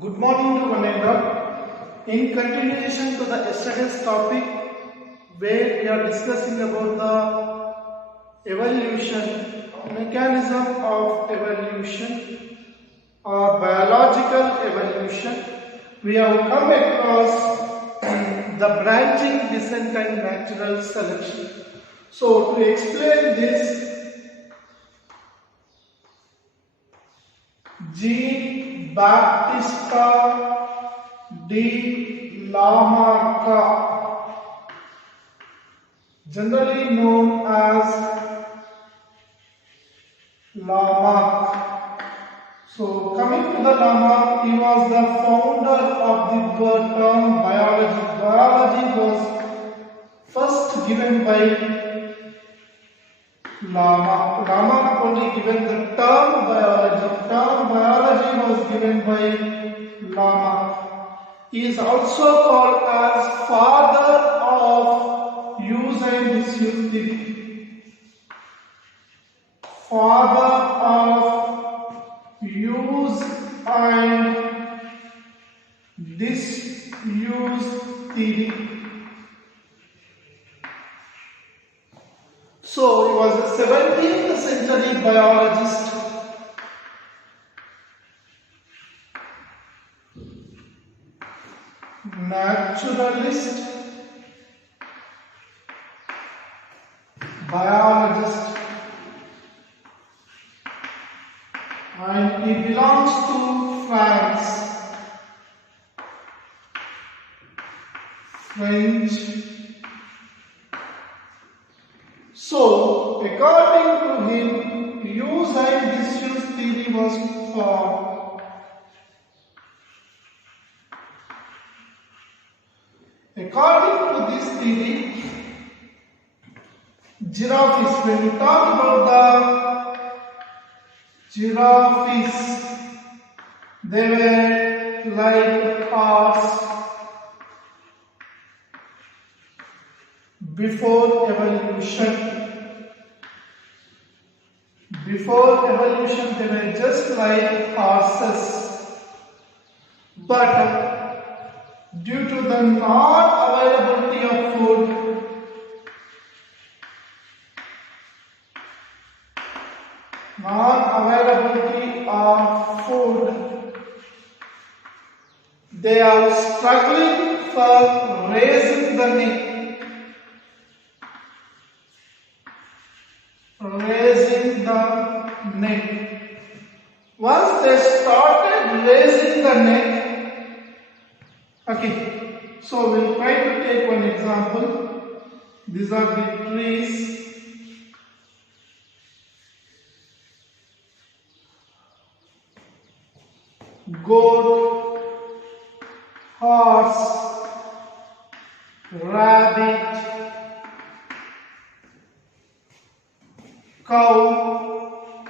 Good morning to one and all. In continuation to the yesterday's topic, where we are discussing about the evolution, mechanism of evolution or biological evolution, we have come across the branching descent and natural selection. So to explain this, Jean Baptista de Lamarck, generally known as Lamarck. So coming to the Lamarck, he was the founder of the term biology. Biology was first given by Lamarck. Lamarck only given the term biology. Term biology was given by Lamarck. He is also called as father of use and disuse theory. Father of use and disuse theory. So he was a 17th century biologist. Naturalist, biologist, and he belongs to France. French. So, according to him, use and disuse theory was formed. According to this theory, giraffes, when we talk about the giraffes, they were like horse before evolution. Before evolution, they were just like horses. But due to the non-availability of food, they are struggling for raising the neck. Once they started raising the neck, okay, so we'll try to take one example. These are the trees. Goat, horse, rabbit, cow.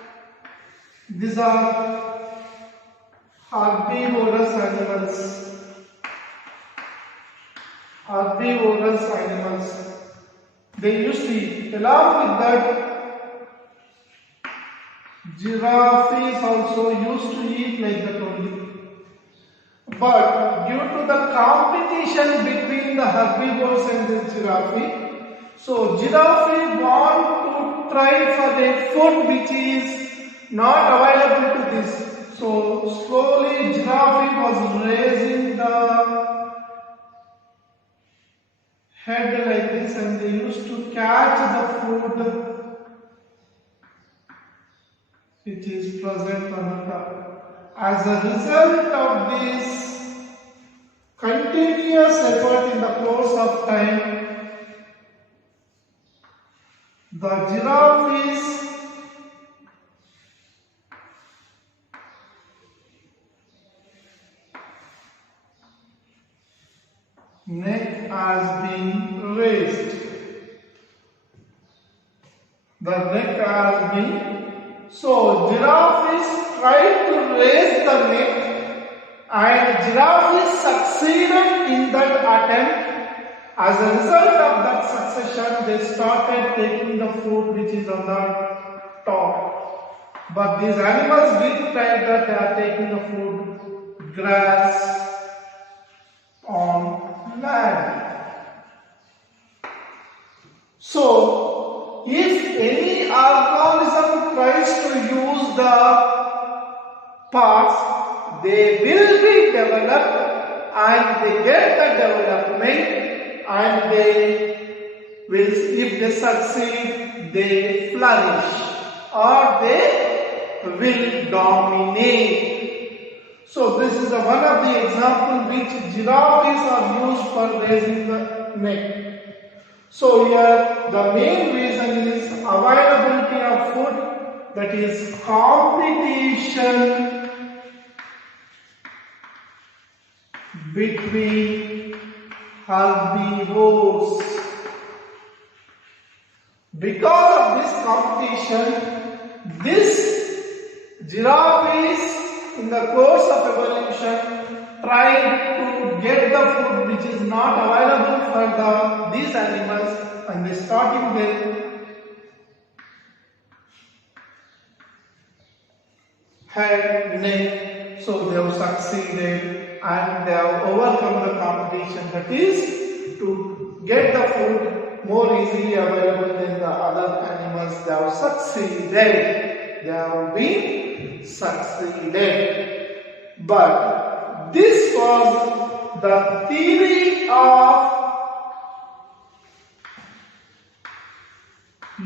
These are herbivorous animals. They used to eat. Along with that, giraffes also used to eat like that only. But due to the competition between the herbivores and the giraffe, so giraffe want to try for a food which is not available to this. So slowly giraffe was raising the head like this, and they used to catch the food which is present on the top. As a result of this continuous effort in the course of time, the giraffes neck has been raised. The neck has been, so giraffes tried to raise the neck, and giraffes succeeded in that attempt. As a result of that succession, they started taking the food which is on the top. But these animals did try that they are taking the food grass on land. So, if any organism tries to use the parts, they will be developed and they get the development and they will, if they succeed, they flourish or they will dominate. So this is one of the examples which giraffes are used for raising the neck. So here the main reason is availability of food, that is competition between herbivores. Because of this competition, this giraffes in the course of evolution tried to get the food which is not available for these animals, and they starting their head, neck. So they have succeeded and they have overcome the competition, that is to get the food more easily available than the other animals. They have succeeded. They have been succeeded. But this was the theory of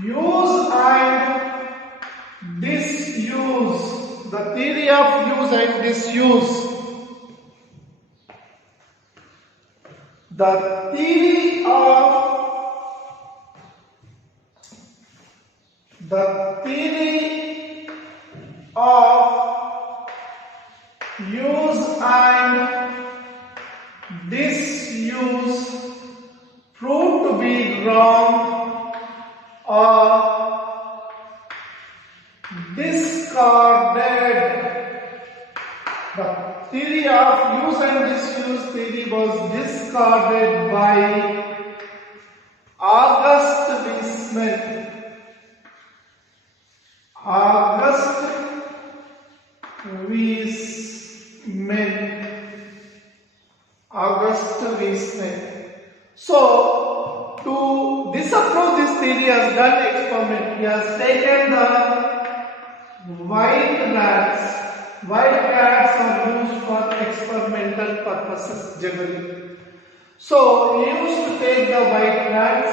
use and disuse. The theory of use and disuse. The theory of use and disuse proved to be wrong or discarded. The theory of use and disuse theory was discarded by August Weismann. So, to disapprove this theory, he has done experiment. He has taken the white rats. White rats are used for experimental purposes generally. So, he used to take the white rats.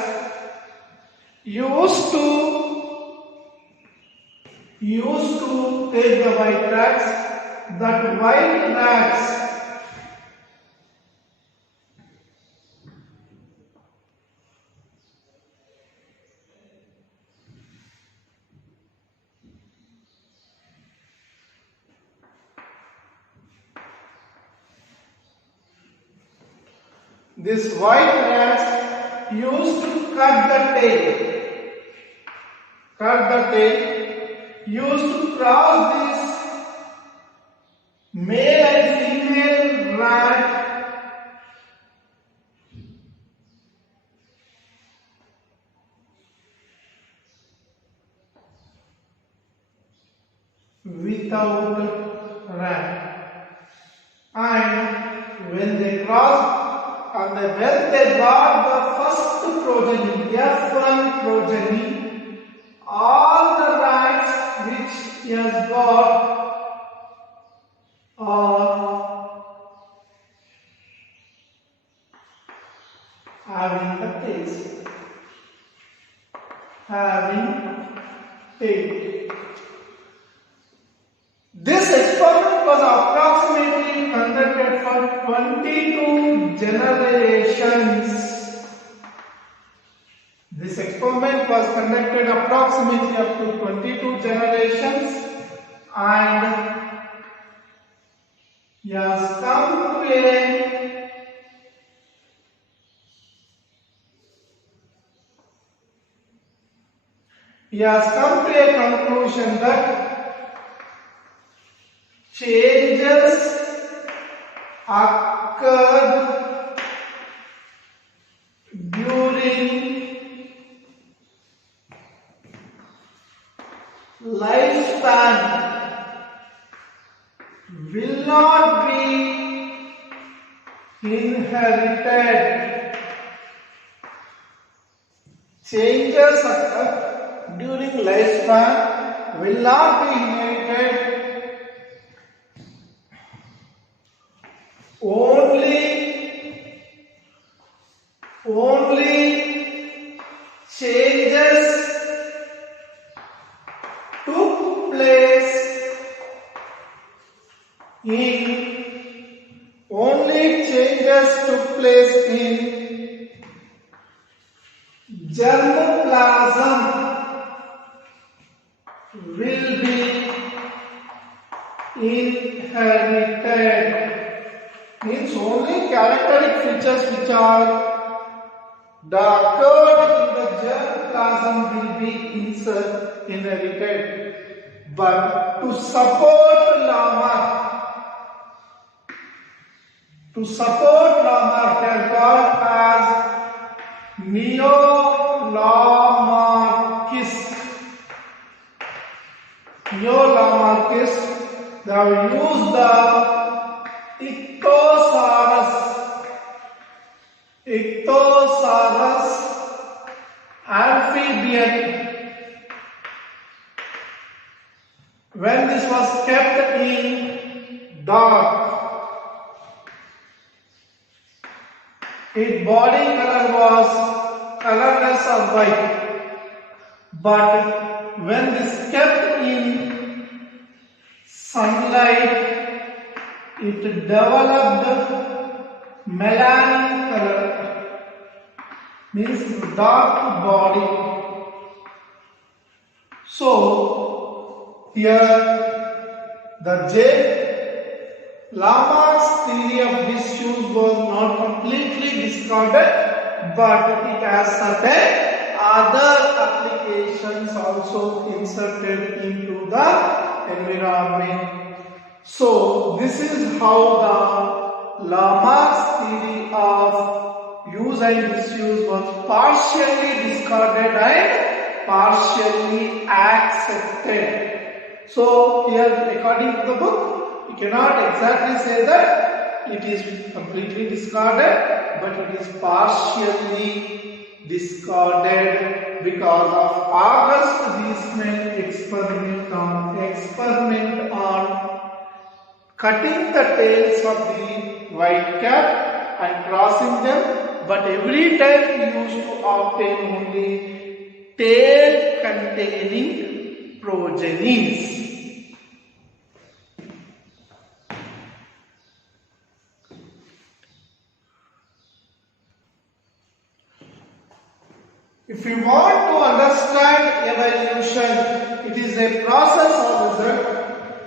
He used to take the white rats. That white rats this white rats used to cut the tail, used to cross this male and female rat without rat. And when they crossed, and when they got the first progeny, F1 progeny, all the rats which he has got are having the taste. This experiment was approximately conducted for 22 generations. This experiment was conducted approximately up to 22 generations, and he has come to a conclusion that changes occurred during lifespan will not be inherited. Changes occur during lifespan will not be inherited. Only changes took place in germplasm will be inherited. Means only characteristic features which are occurred in the germplasm will be inherited. But to support Lamarck can called as neo-Lamarckist. Neo-Lamarckist, they have used the Ichthyosaurus amphibian. When this was kept in dark, its body color was colorless or white. But when this kept in sunlight, it developed melanin color, means dark body. So here the Lamarck's theory of disuse was not completely discarded, but it has certain other applications also inserted into the environment. So this is how the Lamarck's theory of use and disuse was partially discarded and partially accepted. So here, according to the book, you cannot exactly say that it is completely discarded, but it is partially discarded because of August Weismann experiment on cutting the tails of the whitecap and crossing them, but every time he used to obtain only tail containing progenies. If you want to understand evolution, it is a process or result.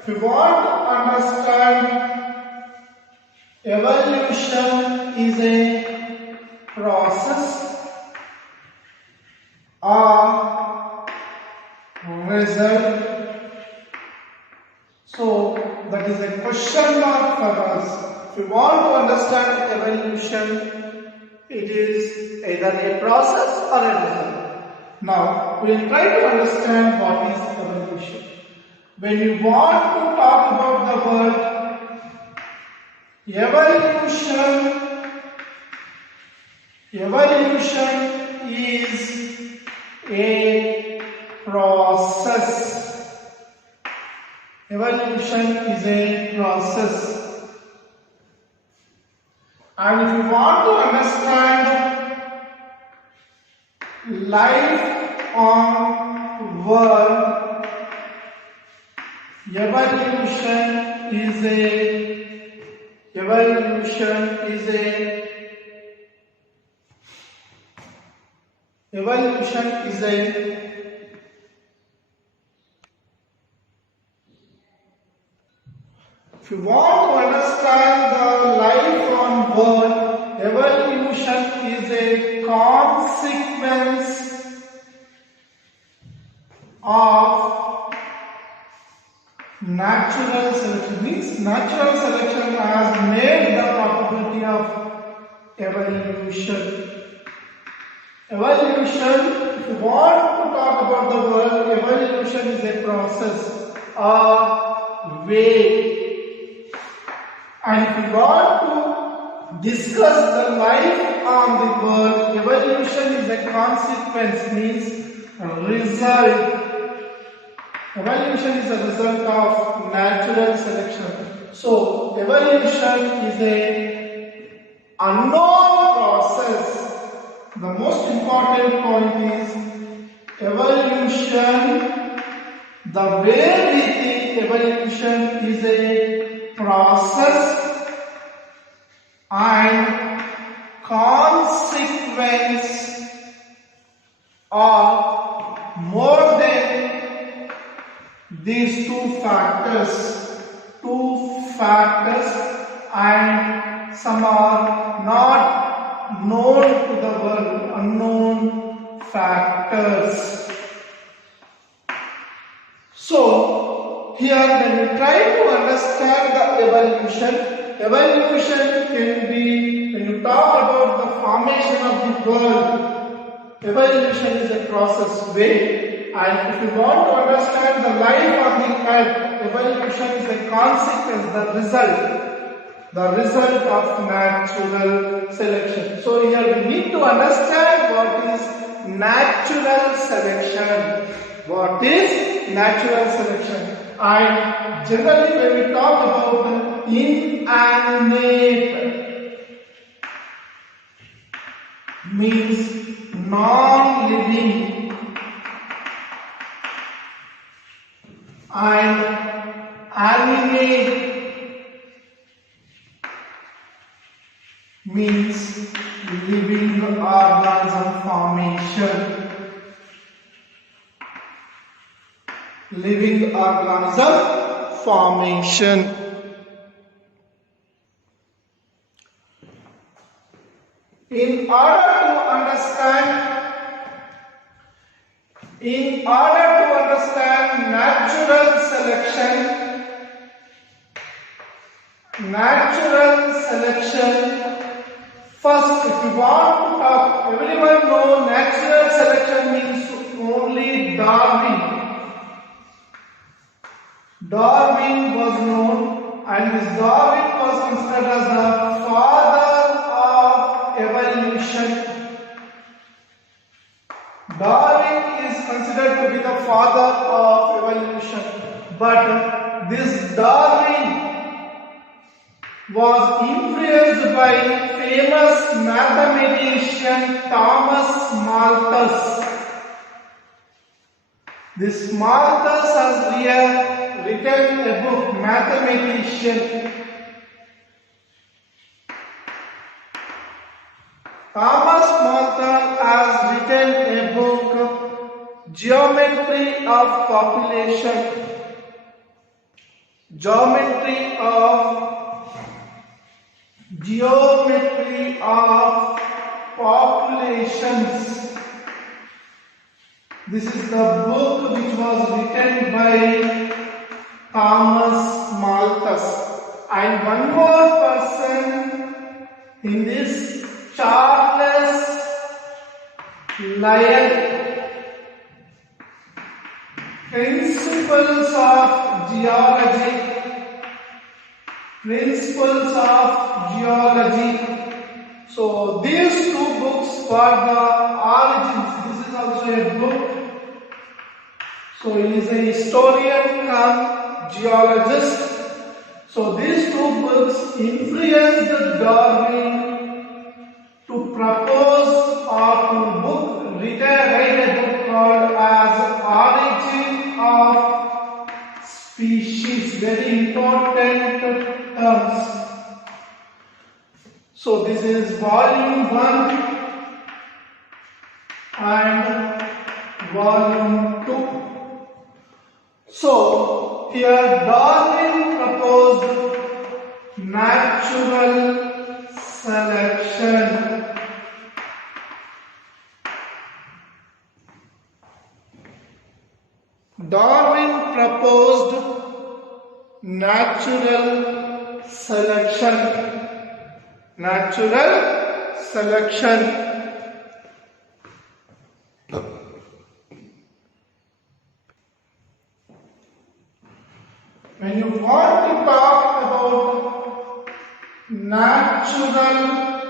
If you want to understand evolution is a process or result. So that is a question mark for us. If you want to understand evolution, it is either a process or a result. Now, we will try to understand what is evolution. When you want to talk about the word evolution is a process. Evolution is a process. And if you want to understand life on world, evolution is a if you want to understand the life on world, evolution is a consequence of natural selection. Means natural selection has made the probability of evolution. Evolution, if you want to talk about the world, evolution is a process or way. And if you want to discuss the life on the world, evolution is a consequence, means result. Evolution is a result of natural selection. So evolution is a unknown process. The most important point is evolution. The way we think evolution is a process and consequence of more than these two factors, and some are not known to the world, unknown factors. So here when we try to understand the evolution can be, when you talk about the formation of the world, evolution is a process way, and if you want to understand the life of the earth, evolution is a consequence, the result of natural selection. So here we need to understand what is natural selection. What is natural selection? And generally when we talk about inanimate, means non-living, and animate means living organism formation. Living organism formation. In order to understand natural selection, first if you want to talk, everyone know natural selection means only Darwin. Darwin was known, and this Darwin was considered as the father of evolution. Darwin is considered to be the father of evolution, but this Darwin was influenced by famous mathematician Thomas Malthus. This Malthus has written a book, mathematician. Thomas Malthus has written a book, Geometry of Population. Geometry of populations. This is the book which was written by Thomas Malthus. And one more person in this, Charles Lyell. Principles of Geology. So these two books for the origins. This is also a book. So he is a historian come geologist. So these two books influenced Darwin to propose or to write a book called as Origin of Species. Very important terms. So this is volume 1 and volume 2. So here Darwin proposed natural selection. Darwin proposed natural selection. When you want to talk about natural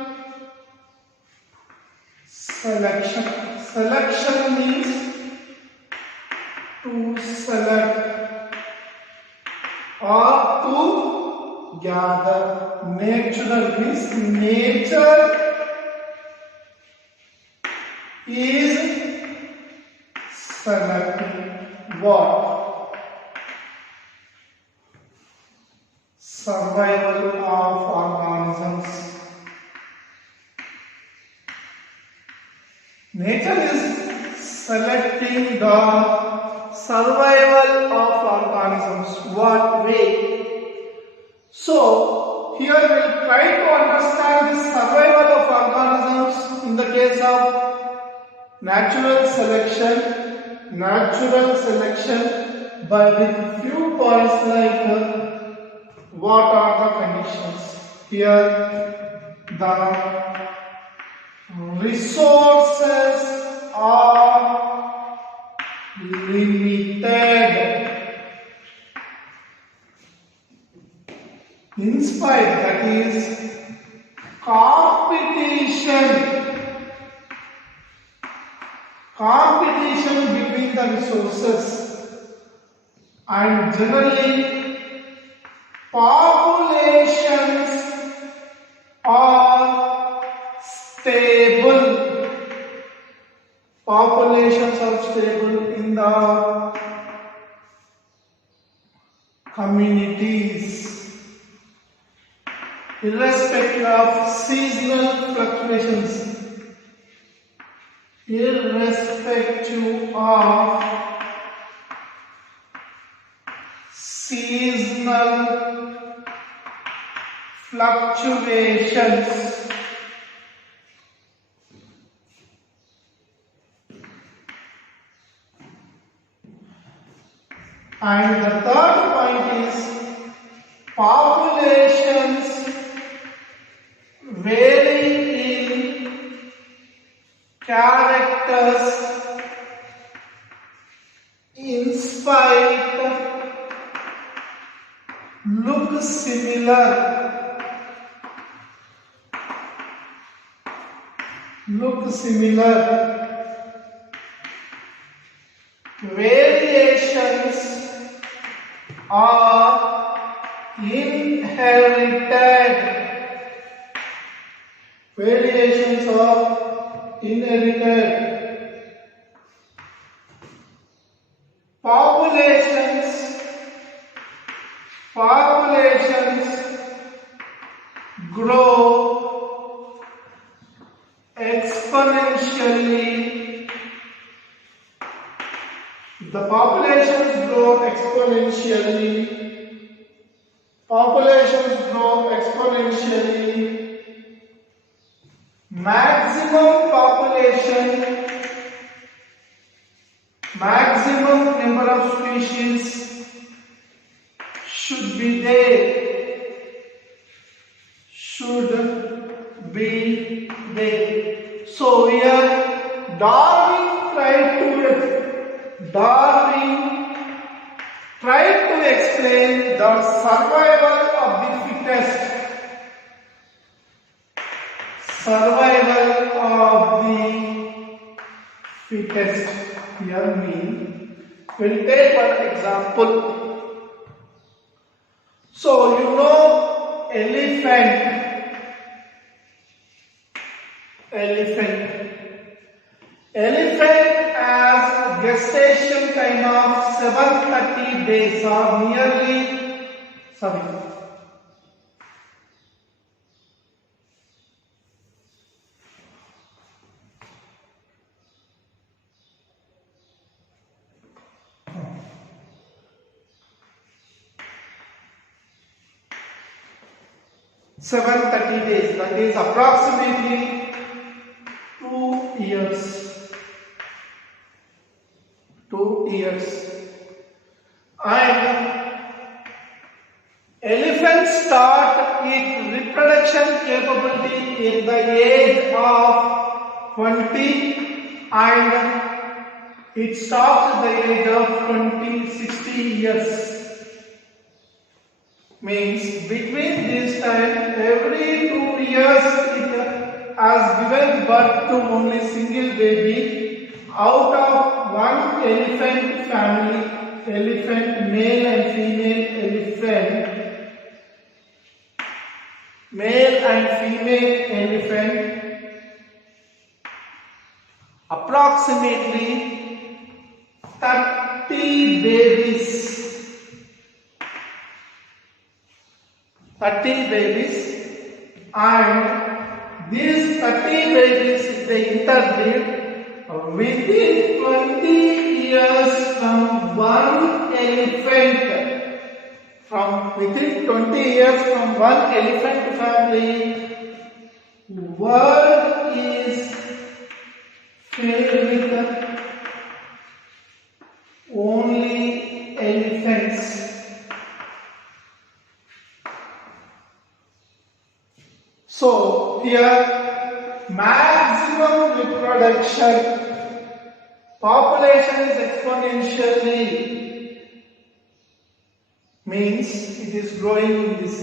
selection. Selection means to select or to gather. Natural means nature is selecting what? Survival of organisms. Nature is selecting the survival of organisms. What way? So, here we will try to understand the survival of organisms in the case of natural selection. Natural selection by with few points like what are the conditions? Here the resources are limited. In spite, that is competition between the resources, and generally populations are stable. Populations are stable in the communities, irrespective of seasonal fluctuations. Irrespective of seasonal fluctuations. And the third point is populations vary in characters in spite look similar. Variations are inherited. Populations grow exponentially. The populations grow exponentially. Maximum number of species should be there. So here Darwin tried to explain the survival of the fittest. Here we'll take one example. So you know elephant has gestation time of 730 days or nearly 730 days, that is approximately 2 years. And elephants start its reproduction capability in the age of 20 and it stops at the age of 60 years. Means between this time every years it has given birth to only single baby out of one elephant family, elephant, male and female elephant, male and female elephant, approximately 30 babies. 30 babies, and these 30 babies, if they interbreed within 20 years from one elephant, within 20 years from one elephant family, world is filled with only elephants. So here maximum reproduction, population is exponentially, means it is growing in this.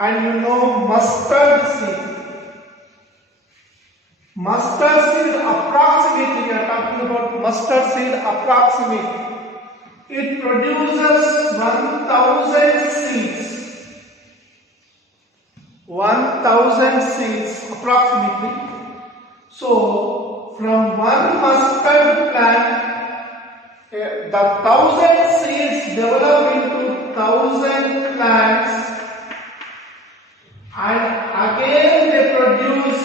And you know mustard seed. Mustard seed approximately, we are talking about mustard seed approximately. It produces 1000 seeds. 1000 seeds approximately. So from one mustard plant, the 1000 seeds develop into 1000 plants, and again they produce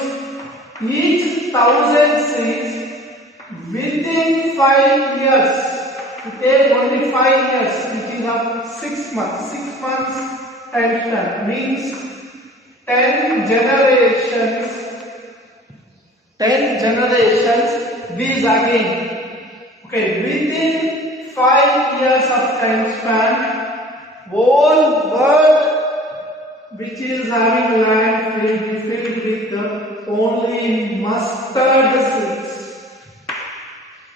each 1000 seeds within 5 years. We take only 5 years, which is of 6 months. 6 months and means 10 generations, these again, okay, within 5 years of time span, whole world which is having land will be filled with only mustard seeds,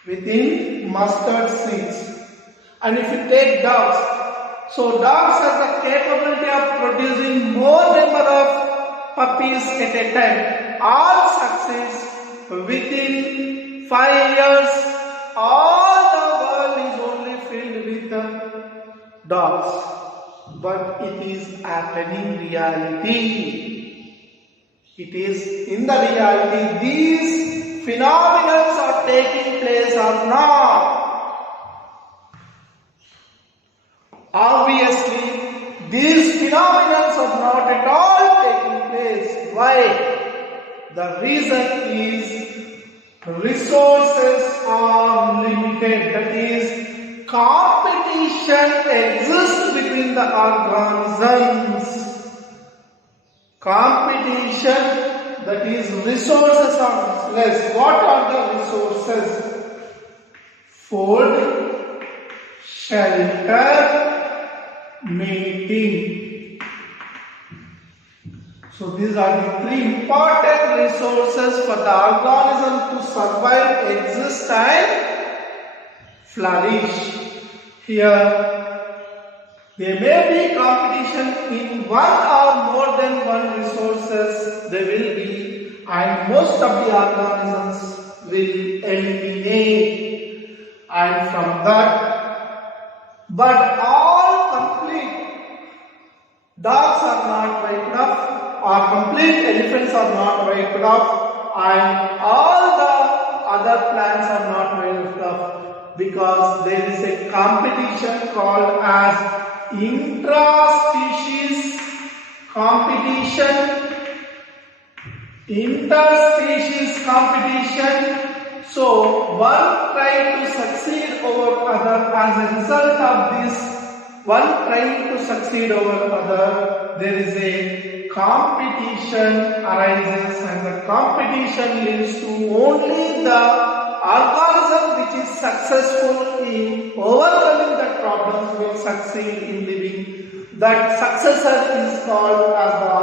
within mustard seeds. And if you take dogs, so dogs has the capability of producing more number of puppies at a time. All success within 5 years, all the world is only filled with dogs. But it is happening reality. It is in the reality. These phenomena are taking place or not. Obviously, these phenomena are not at all taking place. Why? The reason is resources are limited. That is, competition exists between the organisms. Competition, that is, resources are less. What are the resources? Food, shelter, mating. So these are the 3 important resources for the organism to survive, exist and flourish. Here there may be competition in one or more than one resources, there will be, and most of the organisms will eliminate, and from that, but all complete dogs are not wiped off, or complete elephants are not wiped off, and all the other plants are not wiped off, because there is a competition called as intra-species competition, interspecies competition. So one tries to succeed over other. As a result of this, one trying to succeed over other, there is a competition arises, and the competition leads to only the organism which is successful in overcoming the problems will succeed in living. That successor is called as the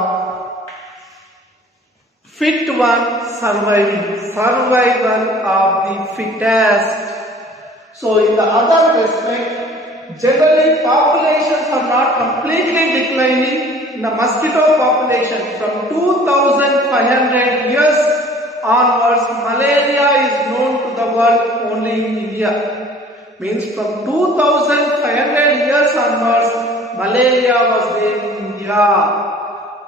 fit one surviving, survival of the fittest. So in the other respect, generally populations are not completely declining. In the mosquito population from 2005 onwards, malaria is known to the world only in India. Means from 2500 years onwards, malaria was there in India.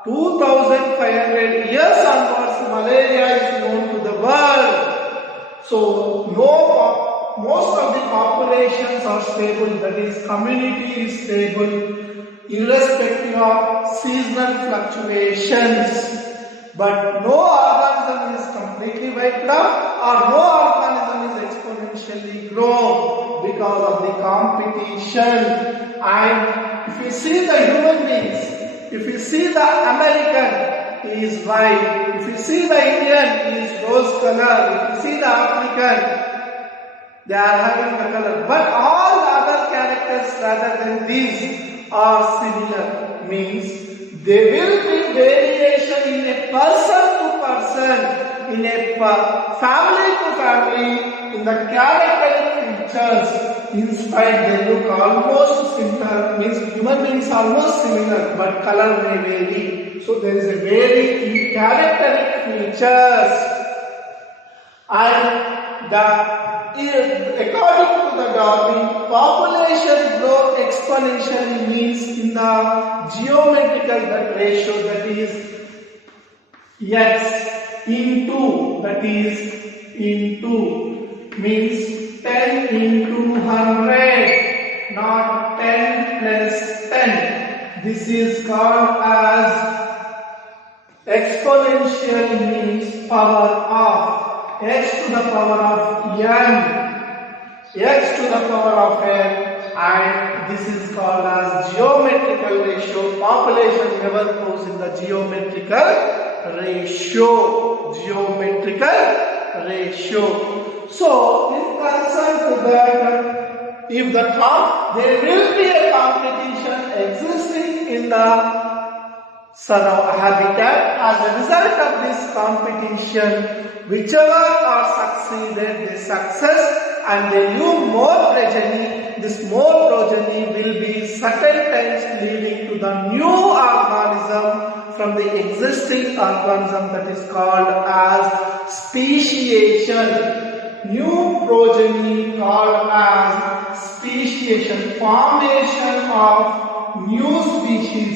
2500 years onwards, malaria is known to the world. So, most of the populations are stable, that is, community is stable, irrespective of seasonal fluctuations. But no organism is completely wiped out, or no organism is exponentially grown because of the competition. And if you see the human beings, if you see the American, he is white. If you see the Indian, he is rose color. If you see the African, they are having the color. But all the other characters rather than these are similar. Means there will be variation in a person to person, in a family to family, in the characteristic features. In spite they look almost similar, means human beings almost similar, but color may vary. So there is a vary in characteristic features. And according to the Darwin, population growth exponentially means in the geometrical ratio, that is x into, that is into, means 10 into 100, not 10 plus 10. This is called as exponential, means power of x to the power of n, x to the power of n, and this is called as geometrical ratio. Population never goes in the geometrical ratio. Geometrical ratio. So, in concern to that, if there will be a competition existing in the habitat, as a result of this competition, whichever are succeeded, they success and they live more progeny. This more progeny will be certain times leading to the new organism from the existing organism, that is called as speciation. New progeny called as speciation, formation of new species,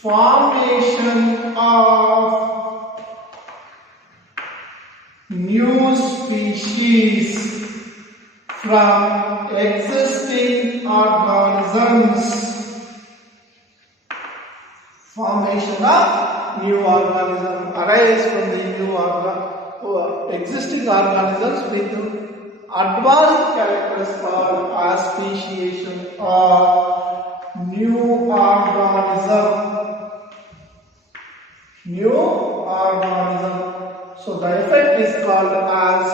formation of new species from existing organisms. Formation of new organism arise from the new existing organisms with advanced characters called as speciation or new organism. New organism. So the effect is called as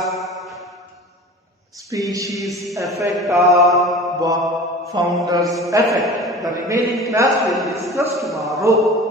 species effect or founder's effect. The remaining class will discuss tomorrow.